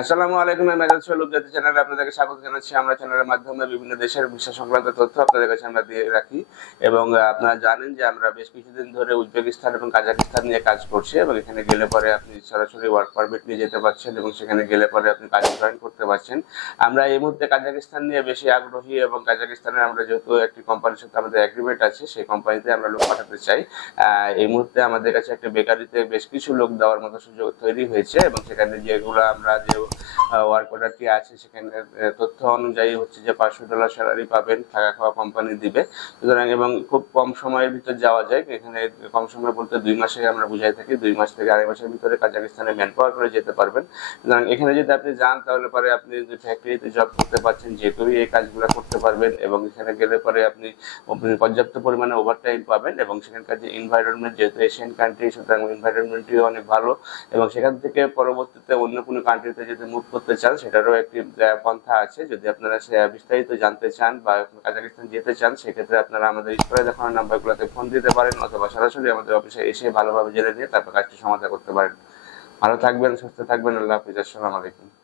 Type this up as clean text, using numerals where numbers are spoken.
আসসালামু আলাইকুম। আমি মেজাজ সোহেল উপজাতি চ্যানেলে আপনাদেরকে স্বাগত জানাচ্ছি। আমরা চ্যানেলের মাধ্যমে বিভিন্ন দেশের ভিসা সংক্রান্ত তথ্য আপনাদের কাছে আমরা দিয়ে রাখি এবং আপনারা জানেন যে আমরা বেশ কিছুদিন ধরে উজবেকিস্তান এবং কাজাকিস্তান নিয়ে কাজ করছি এবং এখানে গেলে পরে আপনি সরাসরি ওয়ার্ক পারমিট নিয়ে যেতে পারছেন এবং সেখানে গেলে পরে আপনি কাজ জয়েন করতে পারছেন। আমরা এই মুহূর্তে কাজাকিস্তান নিয়ে বেশি আগ্রহী এবং কাজাকিস্তানের আমরা যেহেতু একটি কোম্পানির সাথে আমাদের এগ্রিমেন্ট আছে, সেই কোম্পানিতে আমরা লোক পাঠাতে চাই। এই মুহূর্তে আমাদের কাছে একটা বেকারিতে বেশ কিছু লোক দেওয়ার মতো সুযোগ তৈরি হয়েছে এবং সেখানে যেগুলো আমরা যে ওয়ার্ক অর্ডারটি আছে সেখানে তথ্য অনুযায়ী হচ্ছে যে $500 স্যালারি পাবেন, থাকা খাওয়া কোম্পানি দিবে। সুতরাং এবং খুব কম সময়ের ভিতর যাওয়া যায়। এখানে কম সময় বলতে 2 মাসে আমরা বুঝাই থাকি, 2 মাস থেকে 2.5 মাসের ভিতরে কাজাকিস্তানে ম্যান পাওয়ার করে যেতে পারবেন। সুতরাং এখানে যদি আপনি যান তাহলে পরে আপনি ফ্যাক্টরিতে জব করতে পারছেন, যে কেউই এই কাজগুলো করতে পারবেন এবং এখানে গেলে পরে আপনি পর্যাপ্ত পরিমাণে ওভারটাইম পাবেন এবং সেখানকার যে এনভায়রনমেন্ট, যেহেতু এশিয়ান কান্ট্রি, সুতরাং এনভায়রনমেন্টটিও অনেক ভালো এবং সেখান থেকে পরবর্তীতে অন্য কোনো কান্ট্রিতে যদি মুভ করতে চান সেটারও একটি পন্থা আছে। যদি আপনারা বিস্তারিত জানতে চান বা কাজাকিস্তান যেতে চান, সেক্ষেত্রে আপনারা আমাদের স্ক্রিনে দেখানো নাম্বারগুলোতে ফোন দিতে পারেন অথবা সরাসরি আমাদের অফিসে এসে ভালোভাবে জেনে নিয়ে তারপর কাজটি সমাধান করতে পারেন। ভালো থাকবেন, সুস্থ থাকবেন। আল্লাহ হাফিজ। আসসালামু আলাইকুম।